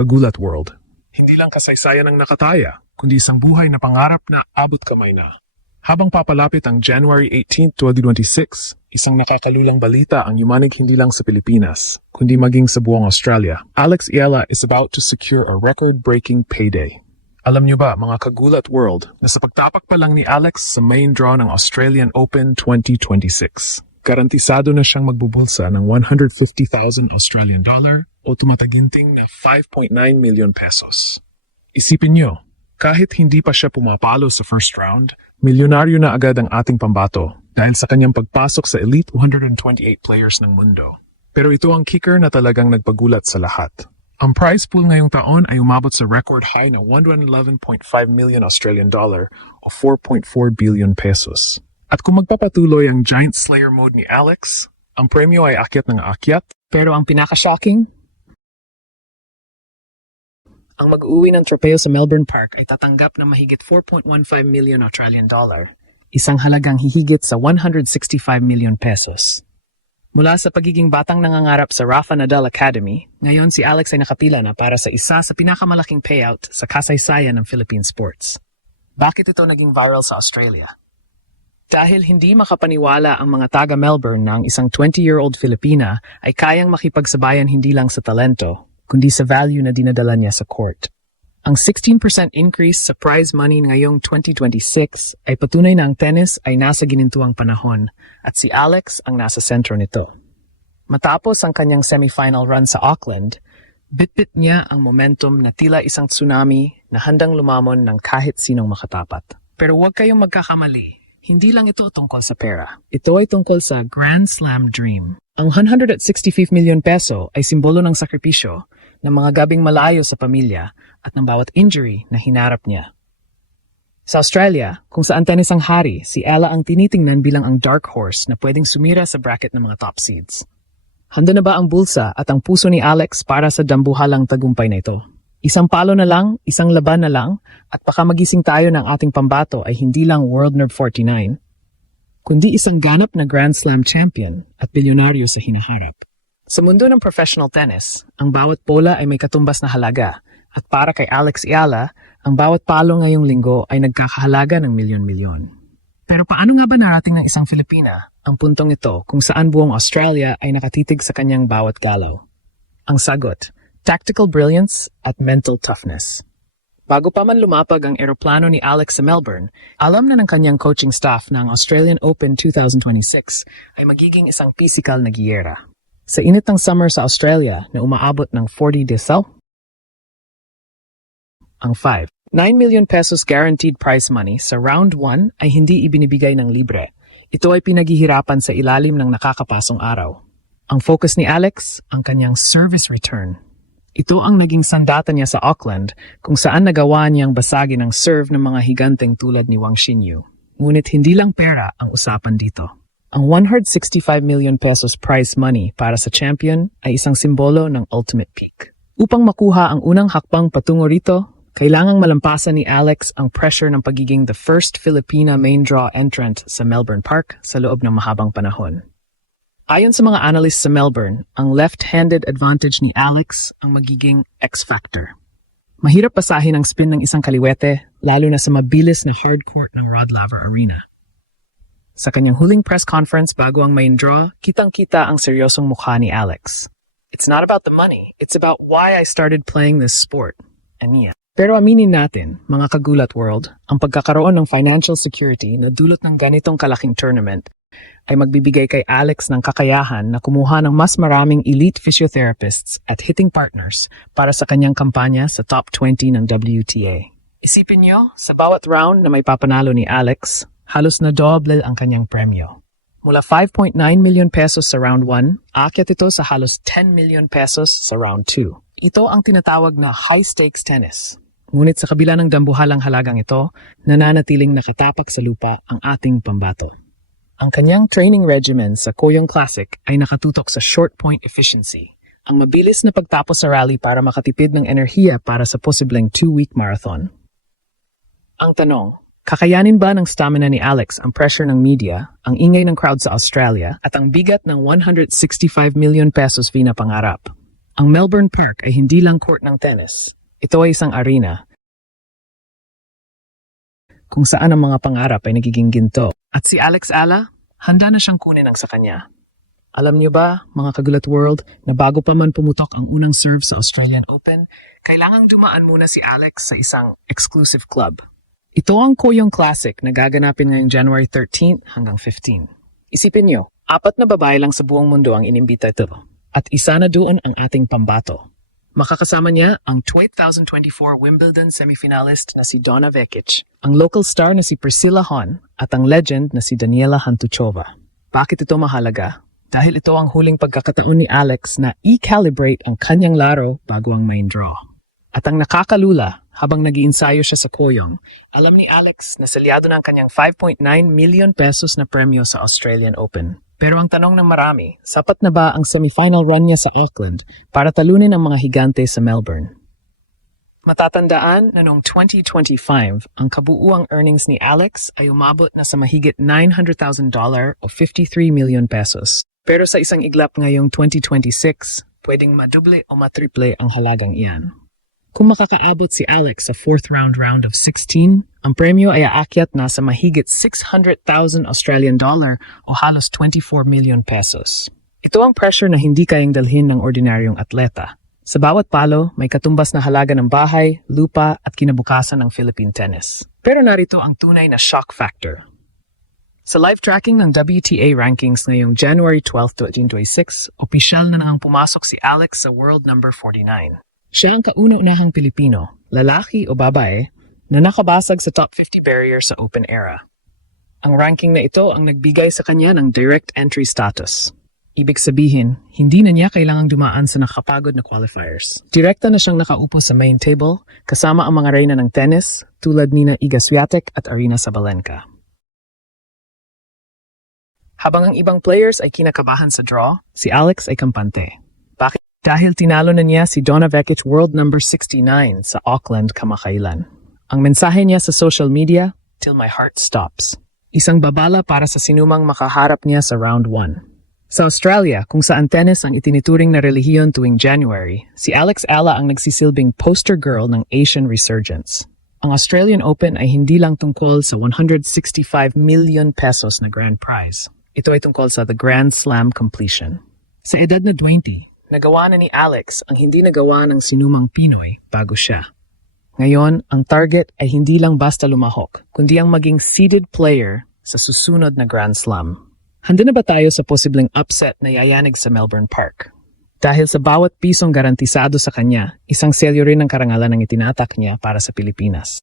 Kagulat World. Hindi lang kasaysayan ang nakataya, kundi isang buhay na pangarap na abot kamay na. Habang papalapit ang January 18, 2026, isang nakakalulang balita ang yumanig hindi lang sa Pilipinas, kundi maging sa buong Australia. Alex Iala is about to secure a record-breaking payday. Alam niyo ba, mga Kagulat World, na sa pagtapak pa lang ni Alex sa main draw ng Australian Open 2026, garantisado na siyang magbubulsa ng 150,000 Australian dollar o tumataginting na 5.9 million pesos. Isipin niyo, kahit hindi pa siya pumapalo sa first round, milyonaryo na agad ang ating pambato dahil sa kanyang pagpasok sa elite 128 players ng mundo. Pero ito ang kicker na talagang nagpagulat sa lahat. Ang prize pool ngayong taon ay umabot sa record high na 111.5 million Australian dollar o 4.4 billion pesos. At kung magpapatuloy ang Giant Slayer mode ni Alex, ang premyo ay akyat ng akyat. Pero ang pinaka-shocking, ang mag-uwi ng tropeo sa Melbourne Park ay tatanggap ng mahigit 4.15 million Australian dollar, isang halagang hihigit sa 165 million pesos. Mula sa pagiging batang nangangarap sa Rafa Nadal Academy, ngayon si Alex ay nakapila na para sa isa sa pinakamalaking payout sa kasaysayan ng Philippine sports. Bakit ito naging viral sa Australia? Dahil hindi makapaniwala ang mga taga-Melbourne na ang isang 20-year-old Filipina ay kayang makipagsabayan hindi lang sa talento, kundi sa value na dinadala niya sa court. Ang 16% increase sa prize money ngayong 2026 ay patunay na ang tennis ay nasa ginintuang panahon at si Alex ang nasa sentro nito. Matapos ang kanyang semifinal run sa Auckland, bitbit niya ang momentum na tila isang tsunami na handang lumamon ng kahit sinong makatapat. Pero huwag kayong magkakamali. Hindi lang ito tungkol sa pera. Ito ay tungkol sa Grand Slam Dream. Ang 165 million peso ay simbolo ng sakripisyo ng mga gabing malayo sa pamilya at ng bawat injury na hinarap niya. Sa Australia, kung saan tennis ang hari, si Ella ang tinitingnan bilang ang dark horse na pwedeng sumira sa bracket ng mga top seeds. Handa na ba ang bulsa at ang puso ni Alex para sa dambuhalang tagumpay na ito? Isang palo na lang, isang laban na lang, at baka magising tayo ng ating pambato ay hindi lang World Nerve 49, kundi isang ganap na Grand Slam champion at bilyonaryo sa hinaharap. Sa mundo ng professional tennis, ang bawat bola ay may katumbas na halaga, at para kay Alex Iala, ang bawat palo ngayong linggo ay nagkakahalaga ng milyon-milyon. Pero paano nga ba narating ng isang Filipina ang puntong ito kung saan buong Australia ay nakatitig sa kanyang bawat galaw? Ang sagot, tactical brilliance at mental toughness. Bago pa man lumapag ang eroplano ni Alex sa Melbourne, alam na ng kanyang coaching staff na ang Australian Open 2026 ay magiging isang physical na giyera. Sa init ng summer sa Australia na umaabot ng 40 decibel, ang 9 million pesos guaranteed prize money sa round 1 ay hindi ibinibigay ng libre. Ito ay pinaghihirapan sa ilalim ng nakakapasong araw. Ang focus ni Alex, ang kanyang service return. Ito ang naging sandata niya sa Auckland kung saan nagawa niyang basagin ang serve ng mga higanteng tulad ni Wang Xinyu. Ngunit hindi lang pera ang usapan dito. Ang 165 million pesos prize money para sa champion ay isang simbolo ng ultimate peak. Upang makuha ang unang hakbang patungo rito, kailangang malampasan ni Alex ang pressure ng pagiging the first Filipina main draw entrant sa Melbourne Park sa loob ng mahabang panahon. Ayon sa mga analysts sa Melbourne, ang left-handed advantage ni Alex ang magiging X-factor. Mahirap pasahin ang spin ng isang kaliwete, lalo na sa mabilis na hard court ng Rod Laver Arena. Sa kanyang huling press conference bago ang main draw, kitang-kita ang seryosong mukha ni Alex. It's not about the money, it's about why I started playing this sport. Aniya. Pero aminin natin, mga Kagulat World, ang pagkakaroon ng financial security na dulot ng ganitong kalaking tournament ay magbibigay kay Alex ng kakayahan na kumuha ng mas maraming elite physiotherapists at hitting partners para sa kanyang kampanya sa top 20 ng WTA. Isipin niyo, sa bawat round na may papanalo ni Alex, halos na doble ang kanyang premyo. Mula 5.9 million pesos sa round 1, aakyat ito sa halos 10 million pesos sa round 2. Ito ang tinatawag na high-stakes tennis. Ngunit sa kabila ng dambuhalang halagang ito, nananatiling nakitapak sa lupa ang ating pambato. Ang kanyang training regimen sa Koyong Classic ay nakatutok sa short point efficiency, ang mabilis na pagtapos sa rally para makatipid ng enerhiya para sa posibleng 2-week marathon. Ang tanong, kakayanin ba ng stamina ni Alex ang pressure ng media, ang ingay ng crowd sa Australia, at ang bigat ng 165 million pesos fee na pangarap? Ang Melbourne Park ay hindi lang court ng tennis. Ito ay isang arena kung saan ang mga pangarap ay nagiging ginto. At si Alex Ala, handa na siyang kunin ang sa kanya. Alam niyo ba, mga Kagulat World, na bago pa man pumutok ang unang serve sa Australian Open, kailangang dumaan muna si Alex sa isang exclusive club. Ito ang Koyong Classic na gaganapin ngayong January 13 hanggang 15. Isipin niyo, 4 na babae lang sa buong mundo ang inimbita ito. At isa na doon ang ating pambato. Makakasama niya ang 2024 Wimbledon semifinalist na si Donna Vekic, ang local star na si Priscilla Hon, at ang legend na si Daniela Hantuchova. Bakit ito mahalaga? Dahil ito ang huling pagkakataon ni Alex na i-calibrate ang kanyang laro bago ang main draw. At ang nakakalula, habang nag-iinsayo siya sa Koyong, alam ni Alex na salyado na ang kanyang 5.9 million pesos na premyo sa Australian Open. Pero ang tanong ng marami, sapat na ba ang semifinal run niya sa Auckland para talunin ang mga higante sa Melbourne? Matatandaan na noong 2025, ang kabuuang earnings ni Alex ay umabot na sa mahigit $900,000 o 53 million pesos. Pero sa isang iglap ngayong 2026, pwedeng maduble o matriple ang halagang iyan. Kung makakaabot si Alex sa 4th round of 16, ang premyo ay aakyat na sa mahigit 600,000 Australian dollar o halos 24 million pesos. Ito ang pressure na hindi kayang dalhin ng ordinaryong atleta. Sa bawat palo, may katumbas na halaga ng bahay, lupa at kinabukasan ng Philippine tennis. Pero narito ang tunay na shock factor. Sa live tracking ng WTA rankings ngayong January 12, 2026, opisyal na nang pumasok si Alex sa world number 49. Siya ang kauna-unahang Pilipino, lalaki o babae, na nakabasag sa top 50 barrier sa Open era. Ang ranking na ito ang nagbigay sa kanya ng direct entry status. Ibig sabihin, hindi na niya kailangang dumaan sa nakakapagod na qualifiers. Direkta na siyang nakaupo sa main table, kasama ang mga reyna ng tennis, tulad nina Iga Swiatek at Aryna Sabalenka. Habang ang ibang players ay kinakabahan sa draw, si Alex ay kampante. Bakit? Dahil tinalo na niya si Donna Vekic world number 69 sa Auckland kamakailan. Ang mensahe niya sa social media, "Till my heart stops." Isang babala para sa sinumang makaharap niya sa round 1. Sa Australia, kung saan tennis ang itinituring na relihiyon tuwing January, si Alex Ala ang nagsisilbing poster girl ng Asian resurgence. Ang Australian Open ay hindi lang tungkol sa 165 million pesos na grand prize. Ito ay tungkol sa the Grand Slam completion. Sa edad na 20, nagawa na ni Alex ang hindi nagawa ng sinumang Pinoy bago siya. Ngayon, ang target ay hindi lang basta lumahok, kundi ang maging seeded player sa susunod na Grand Slam. Handa na ba tayo sa posibleng upset na yayanig sa Melbourne Park? Dahil sa bawat pisong garantisado sa kanya, isang selyo rin ang karangalan ng itinatak niya para sa Pilipinas.